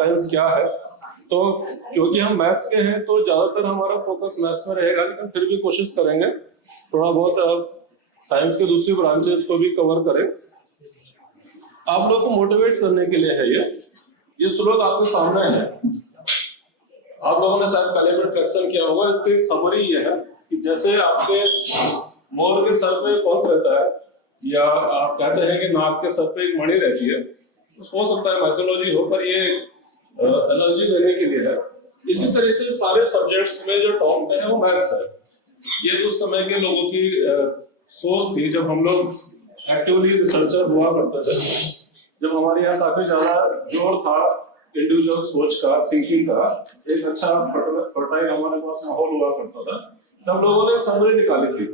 Importance क्या है। तो क्योंकि हम मैथ्स के हैं तो ज्यादातर हमारा फोकस मैथ्स में रहेगा, लेकिन फिर भी कोशिश करेंगे थोड़ा बहुत साइंस के दूसरी ब्रांचेस को भी कवर करें। आप लोग को मोटिवेट करने के लिए है ये श्लोक आपके सामने है। आप लोगों ने शायद पहले भी रिफ्लेक्शन किया होगा। इसकी एक समरी ये है कि जैसे आपके मोर के सर पे पंख रहता है, या आप कहते हैं कि नाक के सर पे एक मणि रहती है, हो सकता है माइथोलॉजी हो, पर ये एनर्जी देने के लिए है। इसी तरह से सारे सब्जेक्ट्स में जो टॉप है वो मैथ्स है। ये उस समय के लोगों की सोच थी जब हम लोग एक्टिवली रिसर्चर हुआ करते थे, जब हमारे यहाँ काफी ज्यादा जोर था इंडिविजुअल सोच का, थिंकिंग का, एक अच्छा फर्टाइल हमारे पास माहौल हुआ करता था, तब लोगों ने समरी निकाली थी।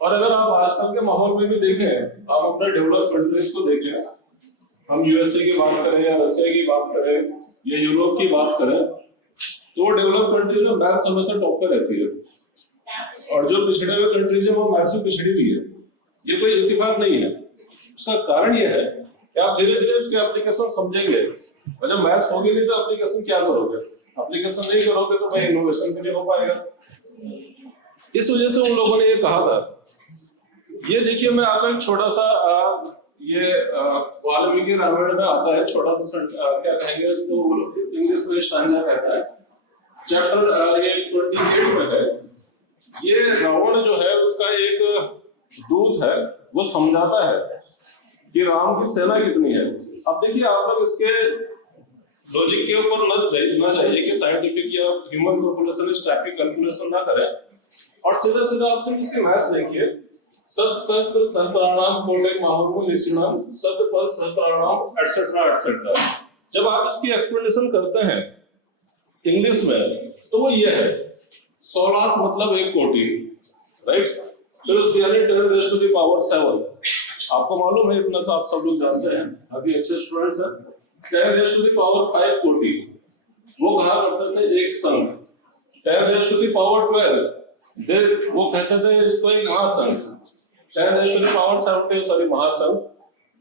और अगर आप आजकल के माहौल में भी देखें, आप अपने डेवलप्ड कंट्रीज को देखें, हम यूएसए की बात करें या रशिया की बात करें या यूरोप की बात करें, तो डेवलप्ड कंट्रीज में मैथ्स हमेशा टॉप पे रहती है, और जो पिछड़े हुए कंट्रीज है वो मैथ्स में पिछड़ी हुई है। ये कोई इत्तेफाक नहीं है। उसका कारण यह है कि आप धीरे धीरे उसके एप्लीकेशन समझेंगे, और जब मैथ्स होगी नहीं तो एप्लीकेशन क्या करोगे? एप्लीकेशन नहीं करोगे तो भाई इनोवेशन भी नहीं हो पाएगा। इस वजह से उन लोगों ने ये कहा था। ये देखिए, मैं आपका एक छोटा सा ये वाल्मीकि रामायण में आता है, छोटा सा क्या कहेंगे इसको, इंग्लिश में स्टैंजा कहता है, चैप्टर ये 28 में है। ये रावण जो है उसका एक दूत है, वो समझाता है कि राम की सेना कितनी है। अब देखिए, आप लोग इसके लॉजिक के ऊपर न जाइए कि साइंटिफिक या ह्यूमन पॉपुलेशन इस टाइप की कैलकुलेशन ना करें, और सीधा सीधा आप सिर्फ इसके मैथ्स देखिए। सत सहस्त्र सहस्त्राणाम कोटि माहुर्मु निशिनाम सत पद सहस्त्राणाम एटसेट्रा एटसेट्रा। जब आप इसकी एक्सप्लेनेशन करते हैं इंग्लिश में तो वो ये है 100 लाख मतलब 1 कोटि, राइट। फिर उसकी यानी 10 raised to the power 7। आपको मालूम है, इतना तो आप सब लोग जानते हैं, अभी अच्छे स्टूडेंट्स हैं। 10 raised to the power 5 कोटि, वो कहा करते थे एक संघ। 10 raised to the power 12 वो कहते थे इसको एक महासंघ। 10 raised to the power 70 sorry महासंघ।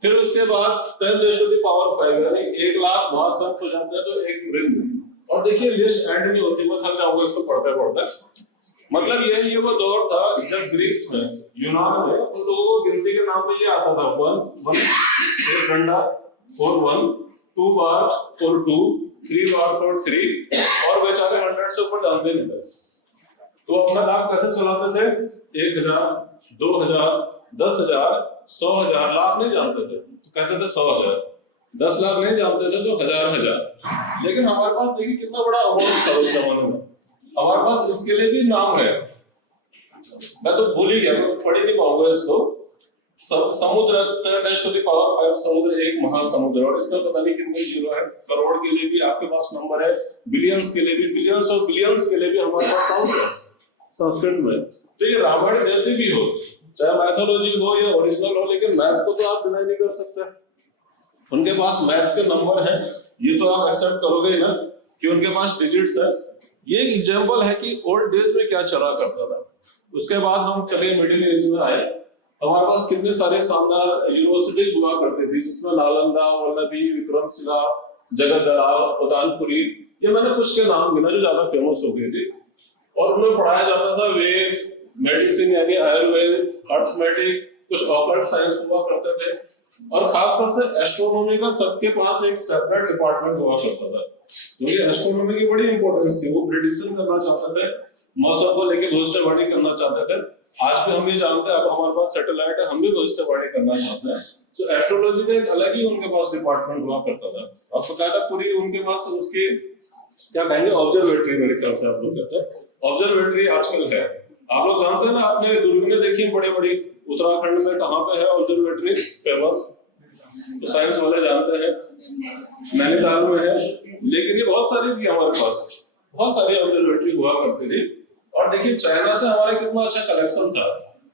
फिर उसके बाद 10 raised to the power 5 यानी 1 लाख महासंघ हो जाते हैं तो एक वृंद। और देखिए लिस्ट एंड में होती, मैं थक जाऊंगा इसको पढ़ते पढ़ते। मतलब ये वो दौर था जब ग्रीक्स में, यूनान में उन लोगों को गिनती के नाम पे ये आता था 1 1 एक डंडा 4 1 2 बार 4 2 3 बार 4 3, और बेचारे 100 से ऊपर जानते नहीं थे। तो अपना लाख कैसे चलाते थे? 1000 2000 10,000 100,000 लाख नहीं जानते थे तो कहते थे 100,000, 10 लाख नहीं जानते थे तो हजार। लेकिन हमारे पास देखिए कितना बड़ा अमाउंट था उस जमाने में। हमारे पास इसके लिए भी नाम है, मैं तो भूल ही गया, मैं पढ़ ही नहीं पाऊंगा इसको। समुद्र 10 raised to the power 5 समुद्र एक महासमुद्र, और इसमें पता नहीं कितने जीरो है। करोड़ के लिए भी आपके पास नंबर है, बिलियंस के लिए भी, बिलियंस और बिलियंस के लिए भी हमारे पास नाम है संस्कृत में। तो ये रामायण जैसे भी हो, चाहे मैथोलॉजी हो या ओरिजिनल हो, लेकिन मैथ्स को तो आप डिनाई नहीं कर सकते। उनके पास मैथ्स के नंबर है, ये तो आप एक्सेप्ट करोगे ना कि उनके पास डिजिट्स है। ये एक एग्जांपल है कि ओल्ड डेज में क्या चला करता था। उसके बाद हम चले मिडिल एज में आए, हमारे पास कितने सारे शानदार यूनिवर्सिटीज हुआ करती थी, जिसमें नालंदा, वल्लभी, विक्रमशिला, जगद्दरा, उदानपुरी, ये मैंने कुछ के नाम गिना जो ज्यादा फेमस हो गई थी। और उनमें पढ़ाया जाता था वेद, मेडिसिन यानी आयुर्वेद, अर्थमेटिक, कुछ ऑकल्ट साइंस हुआ करते थे, और खासकर से एस्ट्रोनॉमी का सबके पास एक सेपरेट डिपार्टमेंट हुआ करता था, क्योंकि एस्ट्रोनॉमी की बड़ी इंपॉर्टेंस थी। वो प्रेडिक्शन करना चाहते थे, मौसम को लेकर भविष्यवाणी करना चाहते थे। आज भी हम ये जानते हैं, अब हमारे पास सैटेलाइट है, हम भी भविष्यवाणी करना चाहते हैं। तो एस्ट्रोलॉजी का एक अलग ही उनके पास डिपार्टमेंट हुआ करता था। अब तो कहता पूरी उनके पास उसकी क्या कहेंगे ऑब्जर्वेटरी, मेरे ख्याल से आप लोग कहते हैं ऑब्जर्वेटरी आजकल है। आप लोग जानते हैं ना, आपने दूरबीनें देखी बड़ी बड़ी, उत्तराखंड में कहाँ पे है ऑब्जर्वेटरी फेमस, तो साइंस वाले जानते हैं, नैनीताल में है। लेकिन ये बहुत सारी थी हमारे पास, बहुत सारी ऑब्जर्वेटरी हुआ करती थी। और देखिए चाइना से हमारा कितना अच्छा कलेक्शन था।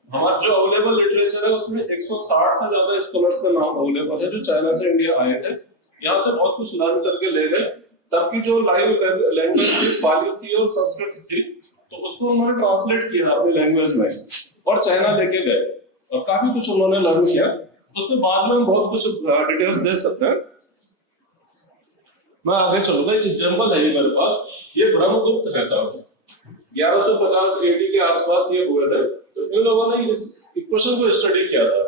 हमारा जो अवेलेबल लिटरेचर है उसमें 160 से ज्यादा स्कॉलर्स का नाम अवेलेबल है जो चाइना से इंडिया आए थे, यहाँ से बहुत कुछ लर्न करके ले गए। तब की जो लाइव लैंग्वेज थी पाली थी और संस्कृत थी, तो उसको उन्होंने ट्रांसलेट किया अपनी लैंग्वेज में और चाइना लेके गए, और काफी कुछ उन्होंने लर्न किया। उसमें बाद में हम बहुत कुछ डिटेल्स दे सकते हैं। मैं आगे चलूंगा। एक एग्जाम्पल है ये मेरे पास, ये ब्रह्मगुप्त है साहब, 1150 एडी के आसपास ये हुए थे। तो इन लोगों ने इस इक्वेशन को स्टडी किया था,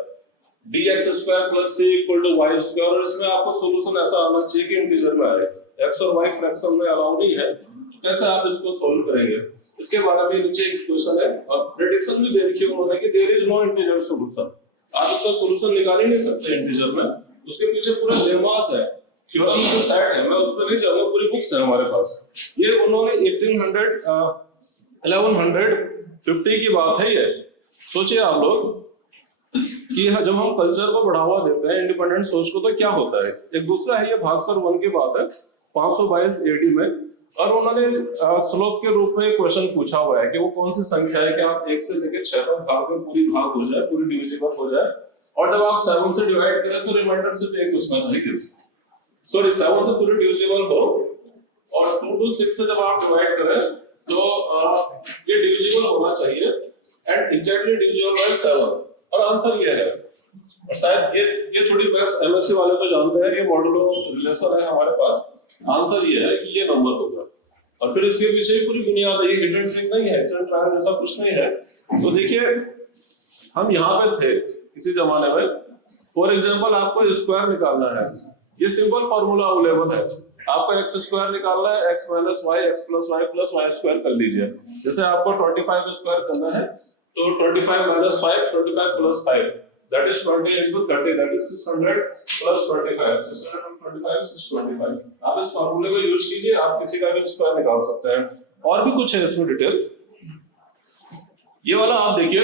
dx square plus c equal to y square, और इसमें आपको सॉल्यूशन ऐसा आना चाहिए कि इंटीजर में आए। x और y फ्रैक्शन में अलाउ नहीं है, तो कैसे आप इसको सॉल्व करेंगे, इसके बारे में नीचे एक क्वेश्चन है। और प्रेडिक्शन भी दे रखी है उन्होंने कि there is no integer solution, आप इसका सॉल्यूशन निकाल ही नहीं सकते इंटीजर में। उसके पीछे पूरा लेमास है, थ्योरम का सेट है, मैं उस पर नहीं जाऊंगा, पूरी बुक्स है हमारे पास। ये उन्होंने 1150 की बात है ये। सोचिए आप लोग कि जब हम कल्चर को बढ़ावा देते हैं, इंडिपेंडेंट सोच को, तो क्या होता है। एक दूसरा है, ये भास्कर 1 की बात है, 522 एडी में, और उन्होंने श्लोक के रूप में क्वेश्चन पूछा हुआ है कि वो कौन सी संख्या है कि आप 1 से लेकर 6 तक भाग में पूरी भाग हो जाए, पूरी डिविजिबल हो जाए, और जब आप 7 से डिवाइड करें तो रिमाइंडर से 1 पूछना चाहिए। सॉरी, 7 से पूरी डिविजिबल हो, और 2 to 6 से जब आप डिवाइड करें तो ये डिविजिबल होना चाहिए, एंड एग्जैक्टली डिविजिबल बाय 7, और आंसर ये है। और शायद ये थोड़ी मैथ्स एमएससी वाले तो जानते हैं, ये मॉडुलो रिलेशन है हमारे पास। आंसर ये है कि ये नंबर होगा, और फिर इसके पीछे पूरी बुनियाद है, ये हिट एंड ट्रिक नहीं है, हिट एंड ट्रायल जैसा कुछ नहीं है। तो देखिए, हम यहाँ पे थे किसी जमाने में, फॉर एग्जांपल आपको स्क्वायर निकालना है, ये सिंपल फार्मूला अवेलेबल है, आपको एक्स स्क्वायर निकालना है, x minus y x plus y square कर लीजिए। जैसे आपको 25 स्क्वायर करना है, तो 25 minus 5, 25 plus 5, that is 20 into 30, that is 600 plus 25, 625, 625। आप इस फॉर्मूले को यूज कीजिए, आप किसी का भी स्क्वायर निकाल सकते हैं। और भी कुछ है इसमें डिटेल, ये वाला आप देखिए,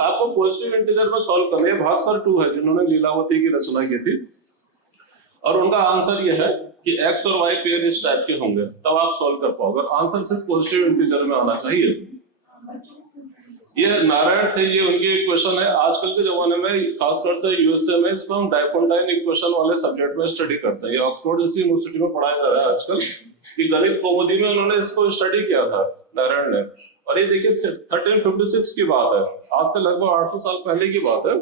आपको पॉजिटिव इंटीजर में सॉल्व करना है। भास्कर 2 है जिन्होंने लीलावती की रचना की थी, और उनका आंसर ये है कि x और y पेयर इस टाइप के होंगे, तब आप सॉल्व कर पाओगे। आंसर सिर्फ पॉजिटिव इंटीजर में आना चाहिए। ये नारायण थे, ये उनकी क्वेश्चन है। आजकल के जमाने में खासकर से यूएसए में इसको हम डायफोन्टाइन इक्वेशन वाले सब्जेक्ट में स्टडी करते हैं। ये ऑक्सफोर्ड जैसी यूनिवर्सिटी में पढ़ाया जा रहा है आजकल, कि गणित कौमुदी में उन्होंने इसको स्टडी किया था नारायण ने। और ये देखिए 1356 की बात है, आज से लगभग 800 साल पहले की बात है।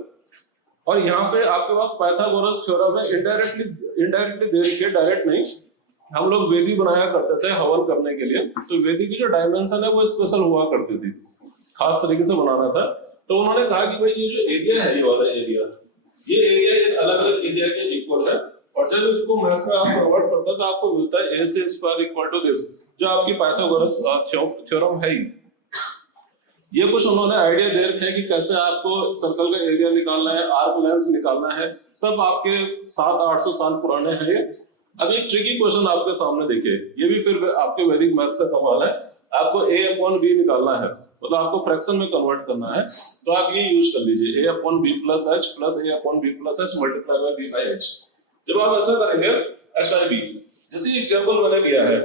और यहाँ पे आपके पास पाइथागोरस थ्योरम है, इनडायरेक्टली दे रखी है, डायरेक्ट नहीं। हम लोग वेदी बनाया करते थे हवन करने के लिए, तो वेदी की जो डायमेंशन है वो स्पेशल हुआ करती थी, खास तरीके से बनाना था। तो उन्होंने कहा कि भाई ये जो एरिया है, ये वाला एरिया, ये एरिया अलग अलग एरिया के इक्वल है, और जब इसको मैथ में आप कन्वर्ट करते हैं तो आपको मिलता है a से स्क्वायर इक्वल टू दिस, जो आपकी पाइथागोरस थ्योरम है। ये कुछ उन्होंने आइडिया दे रखे हैं कि कैसे आपको सर्कल का एरिया निकालना है, आर्क लेंथ निकालना है, सब आपके 700-800 साल पुराने हैं ये। अब एक ट्रिकी क्वेश्चन आपके सामने देखिए, ये भी फिर आपके वैदिक मैथ्स का कमाल है। आपको a/b निकालना है, मतलब आपको फ्रैक्शन में कन्वर्ट करना है, तो आप ये यूज कर लीजिए a/b plus h plus a/b plus h multiply by b by h। जब आप ऐसा करेंगे h बाय b, जैसे एग्जांपल मैंने लिया है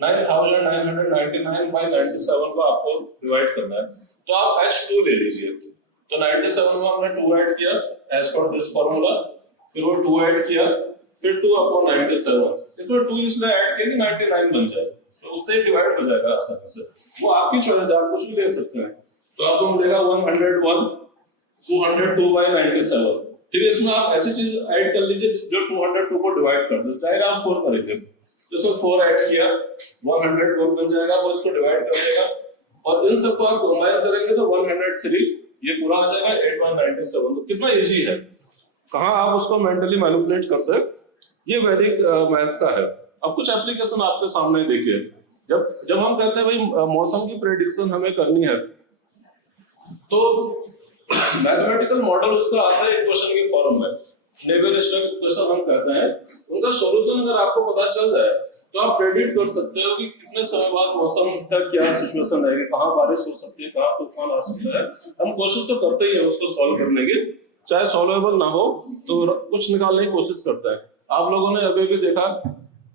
9999 बाय 97 को आपको डिवाइड करना है, तो आप h2 ले लीजिए। तो 97 में हमने 2 ऐड किया एज पर दिस फार्मूला, फिर वो 2 ऐड किया, फिर 2/97, इसमें 2 इसलिए ऐड किया कि 99 बन जाए, तो उससे डिवाइड हो जाएगा आसानी से। वो आपकी चॉइस है, आप कुछ भी ले सकते हैं। तो आपको मिलेगा 101 202 बाय 97। फिर इसमें आप ऐसी चीज ऐड कर लीजिए जो 202 को डिवाइड कर दे, चाहे आप 4 करेंगे, जैसे 4 ऐड किया 101 बन जाएगा, वो इसको डिवाइड कर देगा, और इन सबको आप कंबाइन करेंगे तो 103 ये पूरा आ जाएगा 8/97। तो कितना इजी है, कहाँ आप उसको मेंटली मैनिपुलेट करते हैं, ये वैदिक मैथ्स का है। अब कुछ एप्लीकेशन आपके सामने देखिए, जब हम कहते हैं भाई मौसम की प्रेडिक्शन हमें करनी है, तो मैथमेटिकल मॉडल उसका आता है इक्वेशन के फॉर्म में, नेवियर-स्टोक्स इक्वेशन हम कहते हैं। उनका सॉल्यूशन अगर आपको पता चल जाए तो आप प्रेडिक्ट कर सकते हो कि कितने समय बाद मौसम का क्या सिचुएशन है, कहाँ बारिश हो सकती है, कहाँ तूफान आ सकता है। हम कोशिश तो करते ही है उसको सॉल्व करने की, चाहे सॉल्वेबल ना हो तो कुछ निकालने की कोशिश करते हैं। आप लोगों ने अभी भी देखा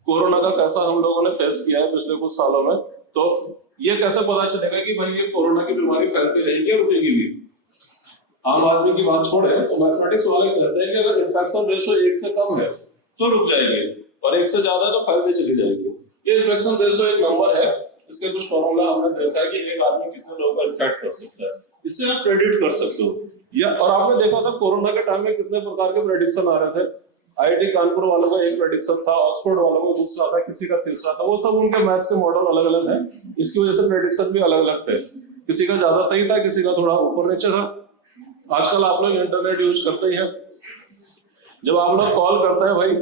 कोरोना का कैसा हम लोगों ने फेस किया है पिछले कुछ सालों में, तो ये कैसे पता चलेगा कि भाई ये कोरोना की बीमारी फैलती रहेगी या रुकेगी भी। आम आदमी की बात छोड़े तो मैथमेटिक्स वाले कहते हैं कि अगर इन्फेक्शन रेशियो 1 से कम है तो रुक जाएगी, और 1 से ज्यादा है तो फैलती चली जाएगी। ये इन्फेक्शन रेशियो एक नंबर है, इसके कुछ फॉर्मूला हमने देखा है कि एक आदमी कितने लोगों को इन्फेक्ट कर सकता है, इससे आप प्रेडिक्ट कर सकते हो। या और आपने देखा था कोरोना के टाइम में कितने प्रकार के प्रेडिक्शन आ रहे थे, आईआईटी कानपुर वालों का एक प्रेडिक्शन था, ऑक्सफोर्ड वालों का दूसरा था, किसी का तीसरा था। वो सब उनके मैथ्स के मॉडल अलग अलग हैं, इसकी वजह से प्रेडिक्शन भी अलग अलग थे। किसी का ज्यादा सही था, किसी का थोड़ा ऊपर नीचे था। आजकल आप लोग इंटरनेट यूज करते ही हैं, जब आप लोग कॉल करते हैं भाई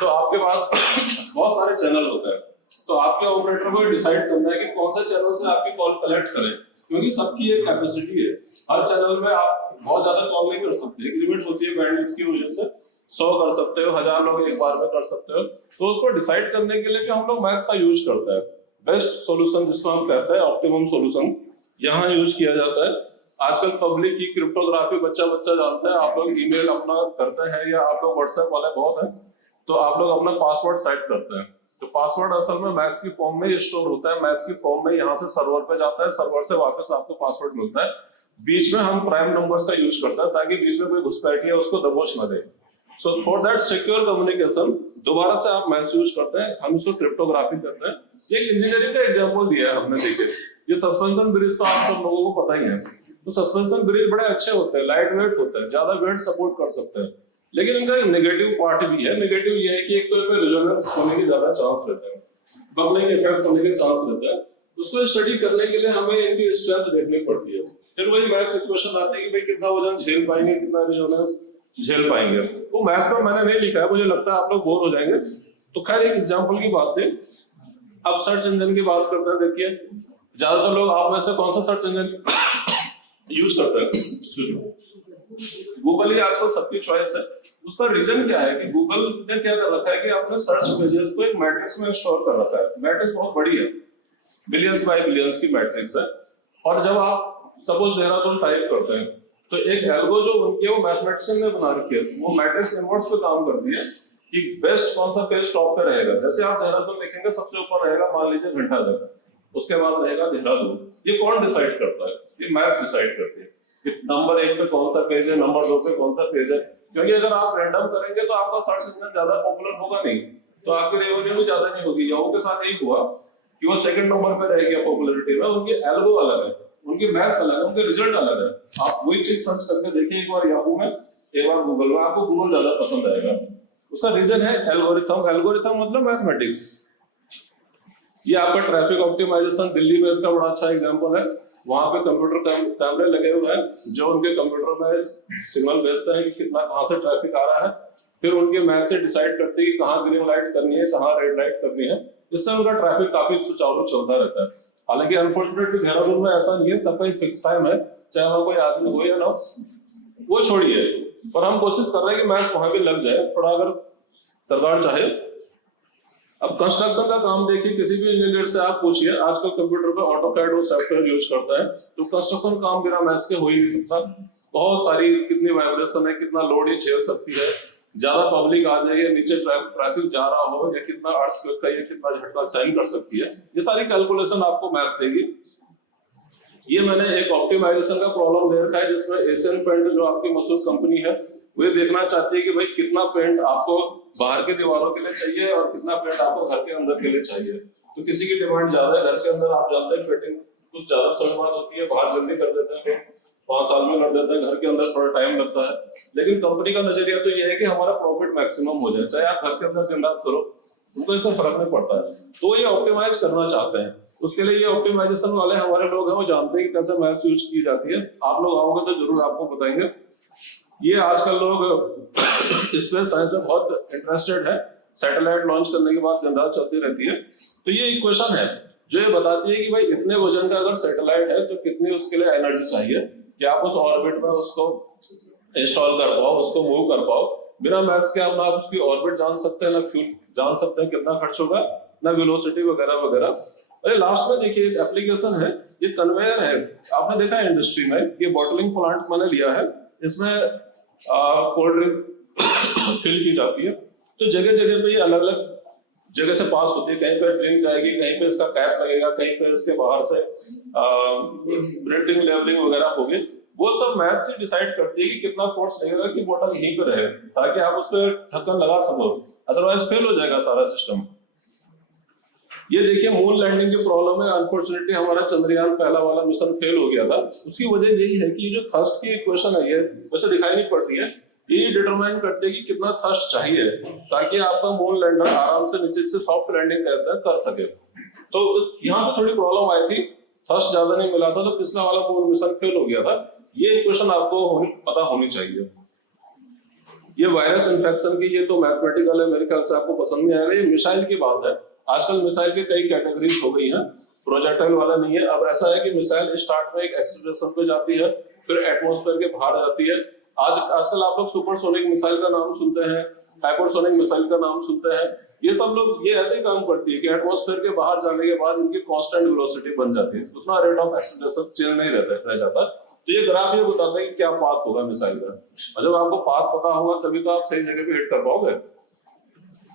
तो आपके पास बहुत सारे चैनल होते हैं, तो आपके ऑपरेटर को डिसाइड करना है कि कौन से चैनल से आपकी कॉल कलेक्ट करें, क्योंकि सबकी एक कैपेसिटी है। हर चैनल में आप बहुत ज्यादा कॉल नहीं कर सकते, एक लिमिट होती है बैंडविड्थ की वजह से। 100 कर सकते हो, 1000 लोग एक बार में कर सकते हो। तो उसको डिसाइड करने के लिए कि हम लोग मैथ्स का यूज करते हैं। बेस्ट सॉल्यूशन जिसको हम कहते हैं ऑप्टिमम सॉल्यूशन, यहाँ यूज किया जाता है। आजकल पब्लिक की क्रिप्टोग्राफी बच्चा जानता है। आप लोग ईमेल अपना करते हैं या आप लोग व्हाट्सएप वाले बहुत हैं, तो आप लोग अपना पासवर्ड सेट करते हैं। तो पासवर्ड असल में मैथ्स की फॉर्म में स्टोर होता है, मैथ्स की फॉर्म में यहाँ से सर्वर पे जाता है, सर्वर से वापस आपको पासवर्ड मिलता है। बीच में हम प्राइम नंबर्स का यूज करते हैं ताकि बीच में कोई घुसपैठी है उसको दबोच न दे। So for that secure communication दोबारा से आप मैथ्स यूज करते हैं, हम इसको क्रिप्टोग्राफी करते हैं। एक इंजीनियरिंग का एग्जांपल दिया है हमने, देखिए ये सस्पेंशन ब्रिज तो आप सब लोगों को पता ही है। तो सस्पेंशन ब्रिज बड़े अच्छे होते हैं, लाइट वेट होते हैं, ज्यादा वेट सपोर्ट कर सकते हैं, लेकिन इनका एक नेगेटिव पार्ट भी है। नेगेटिव ये है कि एक तो इनमें रेजोनेंस होने के ज्यादा चांस रहते हैं, बबलिंग इफेक्ट होने के चांस रहते हैं। उसको स्टडी करने के लिए हमें इनकी स्ट्रेंथ देखनी पड़ती है। फिर वही मैथ्स इक्वेशन आते हैं कि भाई कितना वजन झेल पाएंगे, कितना रेजोनेंस झेल पाएंगे। वो मैथ्स में मैंने नहीं लिखा है, मुझे लगता है आप लोग बोर हो जाएंगे। तो खैर एक एग्जांपल की बात है। अब सर्च इंजन की बात करते हैं। देखिए ज्यादातर लोग आप में से कौन सा सर्च इंजन यूज करते हैं? गूगल ही आजकल सबकी चॉइस है। उसका रीजन क्या है कि गूगल ने क्या कर रखा है कि आपने सर्च पेजेस को एक मैट्रिक्स में स्टोर कर रखा है। मैट्रिक्स बहुत बड़ी है, बिलियंस बाय बिलियंस की मैट्रिक्स है। और जब आप सपोज देहरादून टाइप करते हैं तो एक एल्गो जो उनके वो मैथमेटिशियन ने बना रखी है, वो मैट्रिक्स इनवर्स पे काम करती है कि बेस्ट कौन सा पेज टॉप पे रहेगा। जैसे आप देहरादून लिखेंगे सबसे ऊपर रहेगा मान लीजिए घंटाघर, उसके बाद रहेगा देहरादून। ये कौन डिसाइड करता है? ये मैथ्स डिसाइड करती है कि नंबर 1 पे कौन सा पेज है, नंबर 2 पे कौन सा पेज है। क्योंकि अगर आप रैंडम करेंगे तो आपका सर्च इंजन ज्यादा पॉपुलर होगा नहीं, तो आपकी रेवेन्यू भी ज्यादा नहीं होगी। याहू के साथ यही हुआ कि वो सेकंड नंबर पे रह गया पॉपुलैरिटी में। उनकी एल्गो अलग है, उनकी मैथ्स अलग है, उनके रिजल्ट अलग है। आप वही चीज सर्च करके देखिए, एक बार याहू में एक बार गूगल में, आपको गूगल ज्यादा पसंद आएगा। उसका रीजन है एल्गोरिथम। एल्गोरिथम मतलब मैथमेटिक्स। ये आपका ट्रैफिक ऑप्टिमाइजेशन दिल्ली में इसका बड़ा अच्छा एग्जांपल है। वहां पे कंप्यूटर कैमरे लगे हुए हैं जो उनके कंप्यूटर में सिग्नल भेजते हैं कि कितना कहां से ट्रैफिक आ रहा है। फिर उनके मैथ से डिसाइड करते हैं कि कहां ग्रीन लाइट करनी है, कहां रेड लाइट करनी है। इससे उनका ट्रैफिक काफी सुचारू चलता रहता है। हालांकि अनफॉर्चुनेटली देहरादून में ऐसा नहीं है, सबका एक फिक्स टाइम है, चाहे वहां कोई आदमी हो या ना हो, वो छोड़िए। पर हम कोशिश कर रहे हैं कि मैथ्स वहां भी लग जाए थोड़ा, अगर सरकार चाहे। अब कंस्ट्रक्शन का काम देखिए, किसी भी इंजीनियर से आप पूछिए, आजकल कंप्यूटर पे ऑटोकैड वो सॉफ्टवेयर यूज करता है, तो कंस्ट्रक्शन काम बिना मैथ्स के हो ही नहीं सकता। बहुत सारी कितनी वाइब्रेशन है, कितना लोड ये झेल सकती है, ज्यादा पब्लिक आ जाएगी, नीचे ट्रैफिक जा रहा हो, या कितना अर्थक्वेक का ये कितना झटका सहन कर सकती है, ये सारी कैलकुलेशन आपको मैथ्स देगी। ये मैंने एक ऑप्टिमाइजेशन का प्रॉब्लम दे रखा है जिसमें एशियन पेंट जो आपकी मशहूर कंपनी है वो ये देखना चाहती है कि भाई कितना पेंट आपको बाहर की दीवारों के लिए चाहिए और कितना पेंट आपको घर के अंदर के लिए चाहिए। तो किसी की डिमांड ज्यादा है घर के अंदर, आप जानते हैं फिटिंग कुछ ज्यादा शुरुआत होती है, बाहर जल्दी कर देते हैं पेंट, 5 साल में कर देते हैं, घर के अंदर थोड़ा टाइम लगता है। लेकिन कंपनी का नजरिया तो ये है कि हमारा प्रॉफिट मैक्सिमम हो जाए, चाहे आप घर के अंदर दिन रात करो, उनको इससे फर्क नहीं पड़ता है। तो ये ऑप्टिमाइज करना चाहते हैं। उसके लिए ये ऑप्टिमाइजेशन वाले हमारे लोग हैं, वो जानते हैं कि कैसे मैथ्स यूज की जाती है। आप लोग आओगे तो जरूर आपको बताएंगे। ये आजकल लोग स्पेस साइंस में बहुत इंटरेस्टेड है, सैटेलाइट लॉन्च करने के बाद दिन रात चलती रहती है। तो ये इक्वेशन है जो ये बताती है कि भाई इतने वजन का अगर सैटेलाइट है तो कितनी उसके लिए एनर्जी चाहिए कि आप उस ऑर्बिट में उसको इंस्टॉल कर पाओ, उसको मूव कर पाओ। बिना मैथ्स के आप ना उसकी ऑर्बिट जान सकते हैं, ना फ्यूल जान सकते हैं कितना खर्च होगा, ना वेलोसिटी वगैरह वगैरह। अरे लास्ट में देखिए एप्लीकेशन है, ये कन्वेयर है, आपने देखा है इंडस्ट्री में, ये बॉटलिंग प्लांट मैंने लिया है, इसमें कोल्ड ड्रिंक फिल की जाती है। तो जगह जगह पे ये अलग अलग जगह से पास होती है, कहीं पे ड्रिंक जाएगी, कहीं पे इसका कैप लगेगा, कहीं पे इसके बाहर से प्रिंटिंग लेवलिंग वगैरह होगी। वो सब मैथ से डिसाइड करती है कि कितना फोर्स लगेगा कि बोतल यहीं पे रहे, ताकि आप उस पर ढक्कन लगा सको, अदरवाइज फेल हो जाएगा सारा सिस्टम। ये देखिए मून लैंडिंग की प्रॉब्लम है। अनफॉर्चुनेटली हमारा चंद्रयान पहला वाला मिशन फेल हो गया था। उसकी वजह यही है कि जो थर्स्ट की इक्वेशन है, ये वैसे दिखाई नहीं पड़ रही है, ये डिटरमाइन करते हैं कि कितना थ्रस्ट चाहिए ताकि आपका मून लैंडर आराम से नीचे से सॉफ्ट लैंडिंग कर सके। तो यहाँ पे थोड़ी प्रॉब्लम आई थी, थ्रस्ट ज्यादा नहीं मिला था तो पिछला वाला मून मिशन फेल हो गया था। ये इक्वेशन आपको पता होनी चाहिए। ये वायरस इन्फेक्शन की ये तो मैथमेटिकल है, मेरे ख्याल से आपको पसंद नहीं आएगा। ये मिसाइल की बात है, आजकल मिसाइल की कई कैटेगरीज हो गई हैं, प्रोजेक्टाइल वाला नहीं है। अब ऐसा है कि मिसाइल स्टार्ट में एक एक्सेलरेशन पे जाती है, फिर एटमॉस्फेयर के बाहर जाती है। आजकल आप लोग सुपरसोनिक मिसाइल का नाम सुनते हैं, हाइपरसोनिक मिसाइल का नाम सुनते हैं। ये सब लोग ये ऐसे ही काम करती है कि एटमॉस्फेयर के बाहर जाने के बाद इनकी कांस्टेंट वेलोसिटी बन जाती है, उतना रेट ऑफ एक्सेलरेशन चेंज नहीं रह जाता। तो ये ग्राफ ये बताता है कि क्या पाथ होगा मिसाइल का, और जब आपको पाथ पता होगा तभी तो आप सही जगह पे हिट कर पाओगे।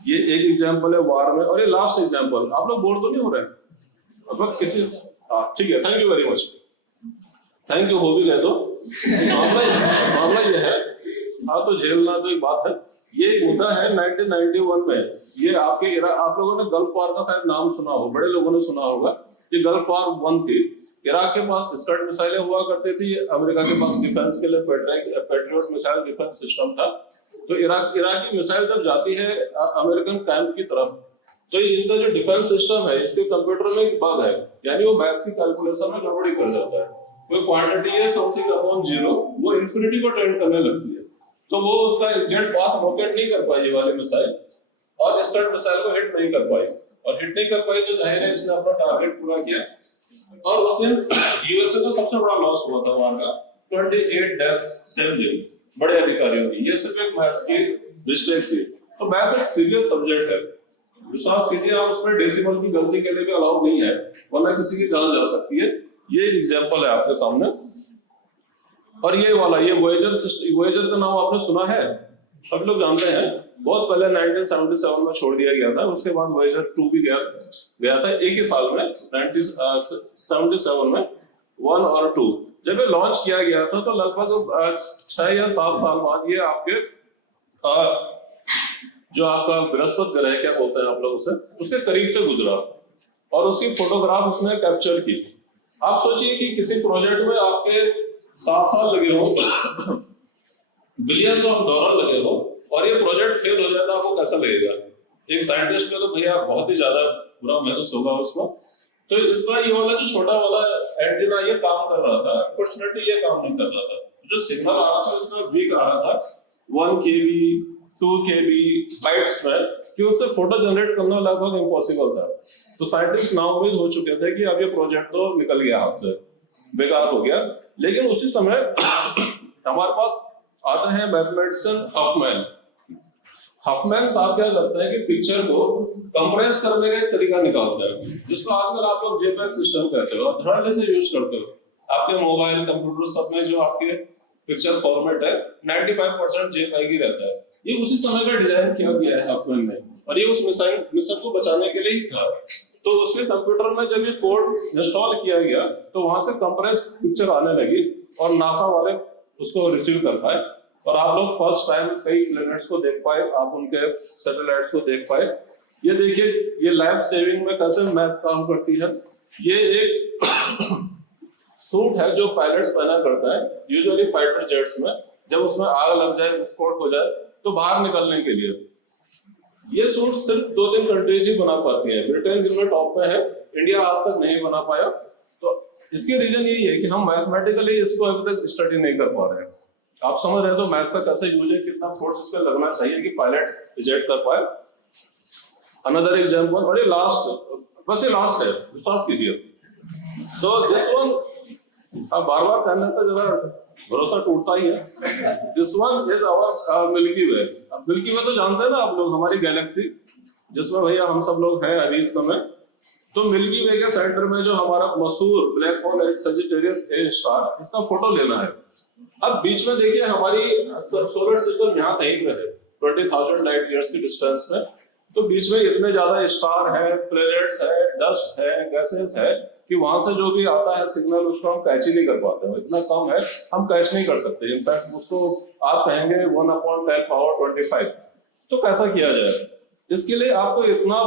ये एक एग्जांपल है वार में, और ये लास्ट एग्जांपल। आप लोग बोर तो नहीं हो रहे? अब किसी ठीक है, thank you very much, thank you हो भी गए तो मामला ये है। हाँ तो झेलना तो एक बात है। ये एक मुद्दा है 1991 में, ये आपके आप लोगों ने गल्फ वॉर का शायद नाम सुना हो, बड़े लोगों ने सुना होगा। ये गल्फ वॉर 1 थी। इराक के पास स्कड मिसाइलें हुआ करती थी, अमेरिका के पास डिफेंस के लिए पैट्रियट मिसाइल डिफेंस सिस्टम था। तो इराकी मिसाइल जब जाती है अमेरिकन कैंप की तरफ, तो इनका जो डिफेंस सिस्टम है इसके कंप्यूटर में एक बग है, यानी वो मैथ्स की कैलकुलेशन में गड़बड़ी कर जाता है। कोई क्वांटिटी है समथिंग अपॉन 0, वो इंफिनिटी को टेंड करने लगती है, तो वो उसका एग्जैक्ट पाथ लोकेट नहीं कर पाई ये वाली मिसाइल, और स्कड मिसाइल को हिट नहीं कर पाई। और हिट नहीं कर पाई तो जाहिर है इसने अपना टारगेट पूरा किया, और उस दिन यूएसए को सबसे बड़ा लॉस हुआ था वहां का, 28 डेथ्स सेम दिन, बड़े अधिकारियों की। ये सिर्फ एक मैथ्स की मिस्टेक थी। तो मैथ्स एक सीरियस सब्जेक्ट है, विश्वास कीजिए आप उसमें डेसिमल की गलती के लिए भी अलाउ नहीं है, वरना किसी की जान जा सकती है। ये एग्जांपल है आपके सामने। और ये वाला, ये वोयेजर का नाम आपने सुना है, सब लोग जानते हैं। बहुत पहले 1977 में छोड़ दिया गया था, उसके बाद वोयेजर 2 भी गया था एक ही साल में, 1977 में 1 और 2 जब ये लॉन्च किया गया था, तो लगभग 6 या 7 साल बाद ये आपके जो आपका बृहस्पति ग्रह क्या बोलते हैं आप लोग उसे, उसके करीब से गुजरा, और उसकी फोटोग्राफ उसने कैप्चर की। आप सोचिए कि किसी प्रोजेक्ट में आपके 7 साल लगे हो, बिलियंस ऑफ डॉलर लगे हो, और ये प्रोजेक्ट फेल हो जाए तो आपको कैसा लगेगा? एक साइंटिस्ट को तो भैया बहुत ही ज्यादा बुरा महसूस होगा उसको। तो इसका ये वाला जो छोटा वाला एंटीना ये काम कर रहा था, अनफॉर्चुनेटली ये काम नहीं कर रहा था। जो सिग्नल आ रहा था इतना वीक आ रहा था, 1 kb 2 kb बाइट्स में, कि उससे फोटो जनरेट करना लगभग इम्पॉसिबल था। तो साइंटिस्ट नाउम्मीद हो चुके थे कि अब ये प्रोजेक्ट तो निकल गया हाथ से, बेकार हो गया। लेकिन उसी समय हमारे पास आता है मैथमेटिशियन हफमैन साहब क्या करते हैं कि पिक्चर को कंप्रेस करने का एक तरीका निकालते हैं, जिसको आजकल आप लोग जेपीईजी सिस्टम कहते हो, धड़ल्ले से यूज करते हो। आपके मोबाइल कंप्यूटर सब में जो आपके पिक्चर फॉर्मेट है 95% जेपीईजी रहता है। ये उसी समय का डिजाइन किया गया है हफमैन ने, और ये उस मिशन को बचाने के लिए ही था। तो उसके कंप्यूटर में जब ये कोड इंस्टॉल किया गया तो वहां से कंप्रेस पिक्चर आने लगी, और नासा वाले उसको रिसीव कर पाए, और आप लोग फर्स्ट टाइम कई प्लैनेट्स को देख पाए, आप उनके सैटेलाइट्स को देख पाए। ये देखिए ये लाइफ सेविंग में कैसे मैथ्स काम करती है। ये एक सूट है जो पायलट्स पहना करता है यूजुअली फाइटर जेट्स में, जब उसमें आग लग जाए, विस्फोट हो जाए तो बाहर निकलने के लिए। ये सूट सिर्फ 2-3 कंट्रीज ही बना पाती है, ब्रिटेन जिनमें टॉप में है, इंडिया आज तक नहीं बना पाया। तो इसके रीजन यही है कि हम मैथमेटिकली इसको अभी तक स्टडी नहीं कर पा रहे हैं। आप समझ रहे हैं तो मैथ्स का कैसे यूज है, कितना फोर्स इस पे लगना चाहिए कि पायलट इजेक्ट कर पाए। अनदर एग्जांपल, और ये लास्ट, बस ये लास्ट है, विश्वास कीजिए। सो दिस वन, अब बार-बार कहने से जरा भरोसा टूटता ही है। This one is our milky way. अब मिल्की वे तो जानते हैं ना आप लोग, हमारी गैलेक्सी जिसमें भैया हम सब लोग हैं अभी इस समय। तो मिल्की वे के सेंटर में जो हमारा मशहूर ब्लैक होल है सजिटेरियस ए स्टार, इसका फोटो लेना है। अब बीच में देखिए हमारी सोलर सिस्टम यहाँ कहीं पे है 20,000 लाइट ईयर्स की डिस्टेंस में। तो बीच में इतने ज्यादा स्टार है, प्लैनेट्स है, डस्ट है, गैसेस है, कि वहां से जो भी आता है सिग्नल उसको हम कैच ही नहीं कर पाते हैं, इतना कम है हम कैच नहीं कर सकते। इनफैक्ट उसको आप कहेंगे 1/10⁻25। तो कैसा किया जाए? इसके लिए आपको इतना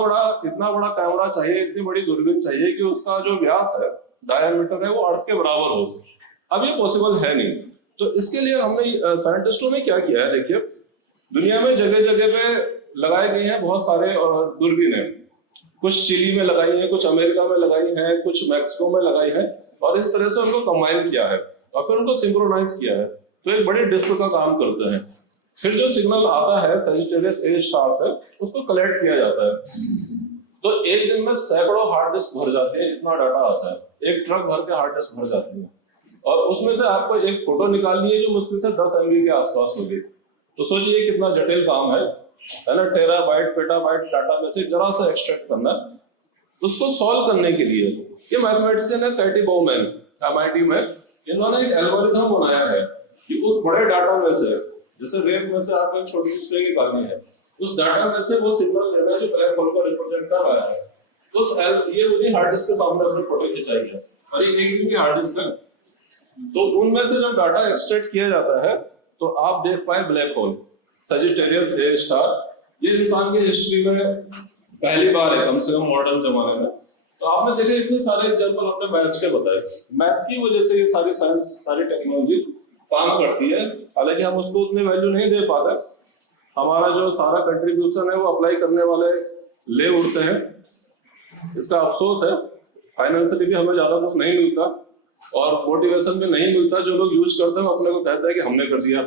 बड़ा कैमरा चाहिए, इतनी बड़ी दूरबीन चाहिए कि उसका जो व्यास है, डायमीटर है, वो अर्थ के बराबर हो। अब ये पॉसिबल है नहीं। तो इसके लिए हमने साइंटिस्टों ने क्या किया है, देखिए दुनिया में जगह जगह पे लगाए गए हैं बहुत सारे दूरबीनें, कुछ चिली में लगाई है, कुछ अमेरिका में लगाई है, कुछ मैक्सिको में लगाई है, और इस तरह से उनको कंबाइन किया है और फिर उनको सिंक्रोनाइज किया है, तो एक बड़ी डिस्क का काम करते हैं। फिर जो सिग्नल आता है सजिटेरियस ए स्टार से, उसको कलेक्ट किया जाता है। तो एक दिन में सैकड़ों हार्ड डिस्क भर जाते हैं, इतना डाटा आता है, एक ट्रक भर के हार्ड डिस्क भर जाती है, और उसमें से आपको एक फोटो निकालनी है जो मुश्किल से 10 MB के आसपास होगी। तो सोचिए कितना जटिल काम है ना, टेराबाइट पेटाबाइट डाटा में से जरा सा एक्सट्रैक्ट करना। उसको सॉल्व करने के लिए ये मैथमेटिशियन है कैटी बाउमैन MIT में, इन्होंने एक एल्गोरिथम बनाया है कि उस बड़े डाटा में से, जैसे रेत में से आपको एक छोटी सी सुई निकालनी है, उस डाटा में से वो सिग्नल लेना जो ब्लैक होल को रिप्रेजेंट कर रहा है, ये उन्हीं हार्ड डिस्क के सामने अपनी फोटो खिंचाई है, और ये एक दिन की हार्ड डिस्क है। तो उनमें से जब डाटा एक्सट्रैक्ट किया जाता है तो आप देख पाए ब्लैक होल सजिटेरियस ए स्टार। ये इंसान की हिस्ट्री में पहली बार है, कम से कम मॉडर्न जमाने में। तो आपने देखे इतने सारे एग्जांपल आपने मैथ्स के बताए, मैथ्स की वजह से ये सारी साइंस, सारी टेक्नोलॉजी काम करती है, हालांकि हम उसको उतनी वैल्यू नहीं दे पाते। हमारा जो सारा कंट्रीब्यूशन है वो अप्लाई करने वाले ले उड़ते हैं, इसका अफसोस है। फाइनेंशियली भी हमें ज्यादा कुछ नहीं मिलता और मोटिवेशन भी नहीं मिलता। जो लोग यूज करते हैं अपने को कहते हैं कि हमने कर दिया,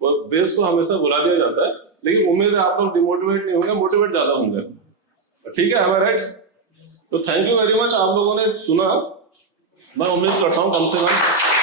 वो बेस को हमेशा बुला दिया जाता है, लेकिन उम्मीद है आप लोग डिमोटिवेट नहीं होंगे, मोटिवेट ज्यादा होंगे। ठीक है, am I right? तो थैंक यू वेरी मच, आप लोगों ने सुना। मैं उम्मीद करता हूँ कम से कम